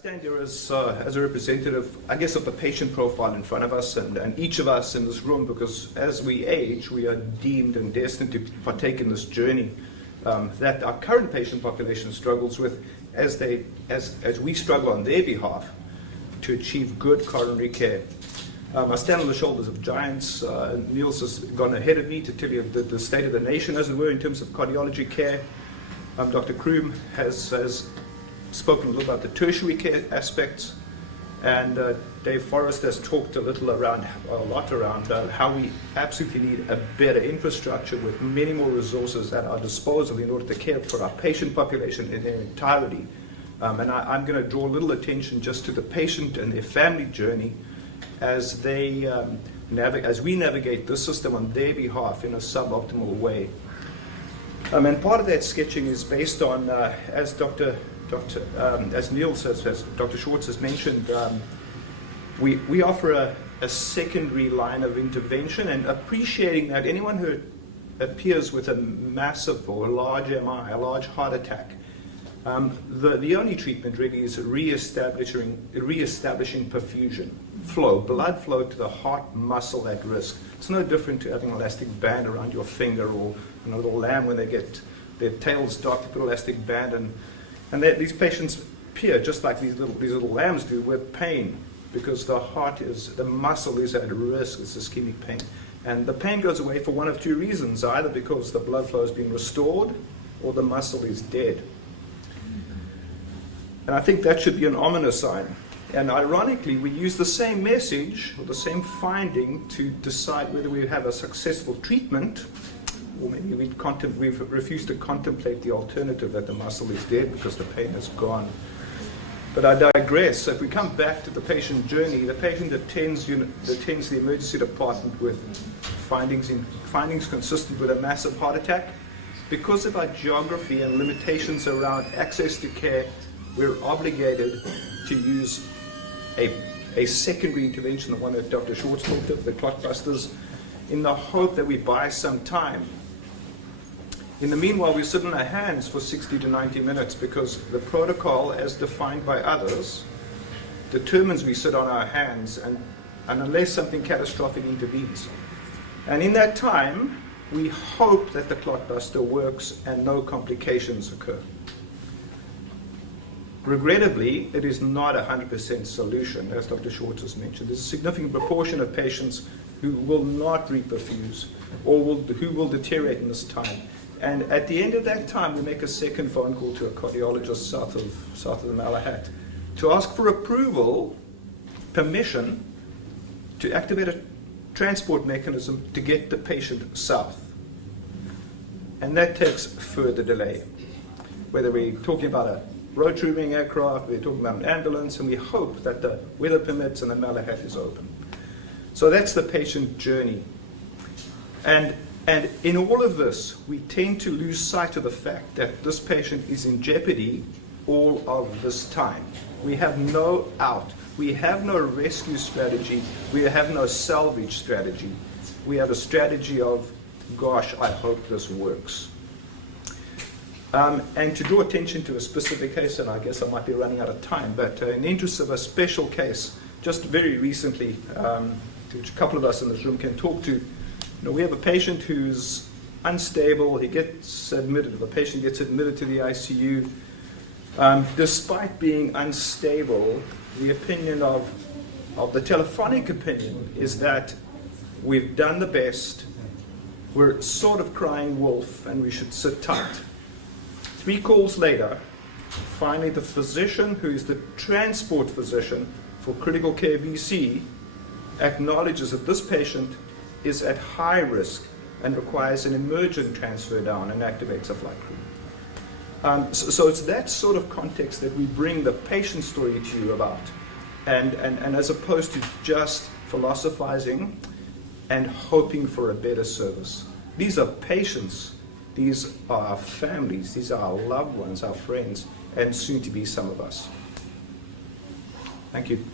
Stand here as a representative, I guess, of the patient profile in front of us and each of us in this room, because as we age, we are deemed and destined to partake in this journey that our current patient population struggles with as we struggle on their behalf to achieve good coronary care. I stand on the shoulders of giants. Niels has gone ahead of me to tell you the state of the nation, as it were, in terms of cardiology care. Dr. Kroom has spoken a little about the tertiary care aspects, and Dave Forrest has talked a lot around how we absolutely need a better infrastructure with many more resources at our disposal in order to care for our patient population in their entirety. And I'm going to draw a little attention just to the patient and their family journey as they as we navigate this system on their behalf in a suboptimal way. And part of that sketching is based on, as Niels as Dr. Schwartz has mentioned, we offer a secondary line of intervention, and appreciating that anyone who appears with a massive or a large MI, a large heart attack, the only treatment really is reestablishing perfusion, blood flow to the heart muscle at risk. It's no different to having an elastic band around your finger, or a little lamb when they get their tails docked, to put an elastic band, and these patients appear just like these little lambs do, with pain, because the muscle is at risk. It's ischemic pain, and the pain goes away for one of two reasons: either because the blood flow has been restored, or the muscle is dead. And I think that should be an ominous sign. And ironically, we use the same message or the same finding to decide whether we have a successful treatment, or maybe we've refused to contemplate the alternative, that the muscle is dead because the pain is gone. But I digress. If we come back to the patient journey, the patient attends the emergency department with findings consistent with a massive heart attack. Because of our geography and limitations around access to care, we're obligated to use a secondary intervention, the one that Dr. Schwartz talked of, the clotbusters, in the hope that we buy some time. In the meanwhile, we sit on our hands for 60 to 90 minutes because the protocol, as defined by others, determines we sit on our hands and unless something catastrophic intervenes. And in that time, we hope that the clotbuster works and no complications occur. Regrettably, it is not a 100% solution, as Dr. Schwartz has mentioned. There's a significant proportion of patients who will not reperfuse or who will deteriorate in this time. And at the end of that time, we make a second phone call to a cardiologist south of the Malahat to ask for approval, permission, to activate a transport mechanism to get the patient south. And that takes further delay. Whether we're talking about a rotary wing aircraft, we're talking about an ambulance, and we hope that the weather permits and the Malahat is open. So that's the patient journey. And in all of this, we tend to lose sight of the fact that this patient is in jeopardy all of this time. We have no out. We have no rescue strategy. We have no salvage strategy. We have a strategy of, gosh, I hope this works. And to draw attention to a specific case, and I guess I might be running out of time, but in the interest of a special case, just very recently, which a couple of us in this room can talk to, we have a patient who's unstable. The patient gets admitted to the ICU. Despite being unstable, the opinion of the telephonic opinion is that we've done the best, we're sort of crying wolf, and we should sit tight. 3 calls later, finally the physician, who is the transport physician for Critical Care BC, acknowledges that this patient is at high risk and requires an emergent transfer down and activates a flight crew. So it's that sort of context that we bring the patient story to you about, and as opposed to just philosophizing and hoping for a better service. These are patients. These are our families, these are our loved ones, our friends, and soon to be some of us. Thank you.